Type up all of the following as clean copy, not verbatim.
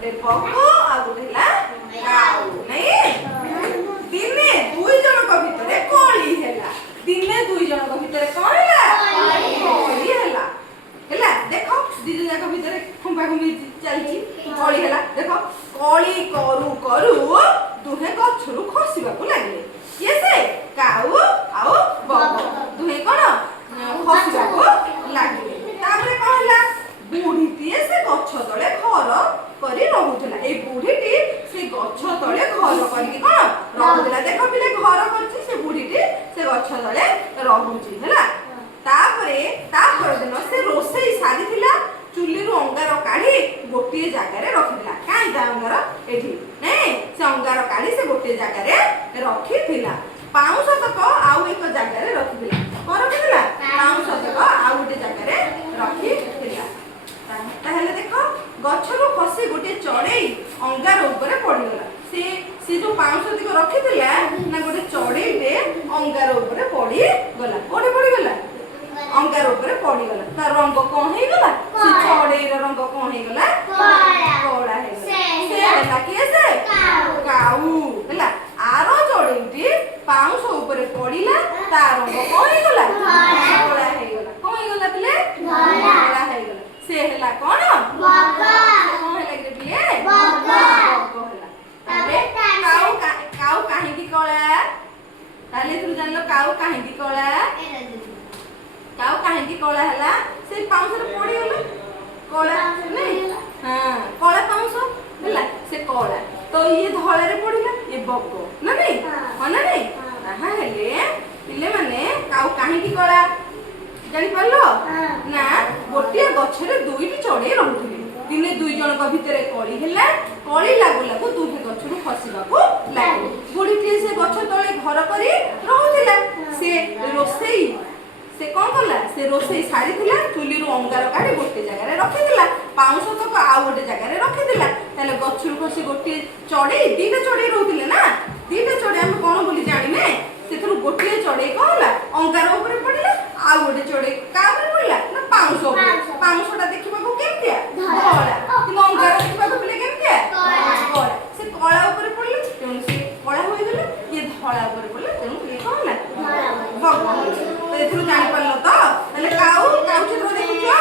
गोटे बग आ गोटे हला काऊ नहीं दिने दुई जनक भितरे कली हैला दिने दुई जनक भितरे कोन हैला कली हैला हैला देखो दिने जाक भितरे खुंबा खुंबी चलची कली हैला देखो कली करू करू दुहे गछरु खसिबा को लागले ये से काऊ आउ बग दुहे कोन खसिबा को लागले तापरे कोन हैला बुढ़ीटी से गछ तले घर करी रहुथला ए बुढ़ीटी से गछ तले घर करी कोन रहुथला देखो पिले घर करछि से बुढ़ीटी से गछ तले रहुछि हैला तापर दिन से रोसई सारी थिला चुल्ली रु अंगार काढी गोटे जगह रे रखिथिला काई ता अंगार एठी नै से अंगार काढी से गोटे जगह रे रखिथिला पाउस तक आउ एक जगह रे रखिथिला कोन रखिथिला पाउस तक आउ गोटे जगह रे रखिथिला ताहले देखो गछरु खसी गोटे चढ़ई अंगार ऊपर पड़ीगला से जो पाउस तक रखिथिला ना गोटे चढ़ईटे अंगार ऊपर पड़ी गला कोठे पड़ी गला अंगार ऊपर पड़ी गला तार रंग कोन हे गला से चढ़ई रो रंग कोन हे गला कोड़ा हे से हला के से काऊ हला आरो चढ़ईटी पाउस ऊपर पड़ीला तार रंग कोन हे गला कोड़ा हे गला कोन हे गला बिले कोड़ा हे गला से हला कोन बग कोन हे लागले बिले बग हला ताले काऊ काहे की कोला ताले तुम जानलो काऊ काहे की कोला काऊ काहे की कोला हला से पाउस रे पड़ी गलो कोला नहीं हां कोला पाउस हला से कोला तो ये धळे रे पड़िला ये बग ना नहीं हां ना नहीं हां हेले इले माने काऊ काहे की कोला जानि परलो ना गोटे गछरे दुईटी चढ़ई रहुथिले दिने दुई जनक भितरे कली हैला कली लागु लागु दुहे गछरु खसिबा को लागले बुढ़ीटी से गछ तले घर करी रहुथिला से रोसई से कोन करला से रोसई सारी थिला चुली रु अंगार काढी गोटे जगह रे रखिथिला पाउस तक आ गोटे जगह रे रखिथिला ताले गछरु खसी गोटे चढ़ई दीटा चढ़ई रहुथिले ना दीटा चढ़ई हम कोन बोली जानि ने सेथरु गोटे चढ़ई कहला अंगार ऊपर पड़िला आ गोटे चढ़ई का ऊपर पड़िला ना पाउस ऊपर पाउसटा देखिबा को केमतिया धोला कि अंगार देखिबा को बिले केमतिया धोला से कळा ऊपर पड़िला तेनु से कळा होई गेला ये धोला ऊपर पड़िला तेनु ये कहला बग तो एथरु जानि परलो तो तले काऊ चित्र देखियो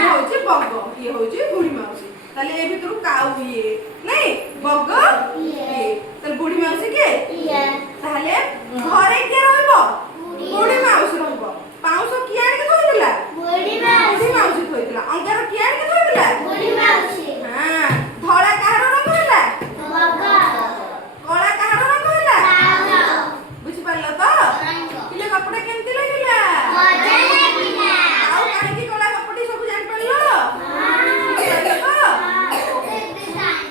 ये होची बग ये होची बुढ़ी माउसी तले ए भितरु काऊ ये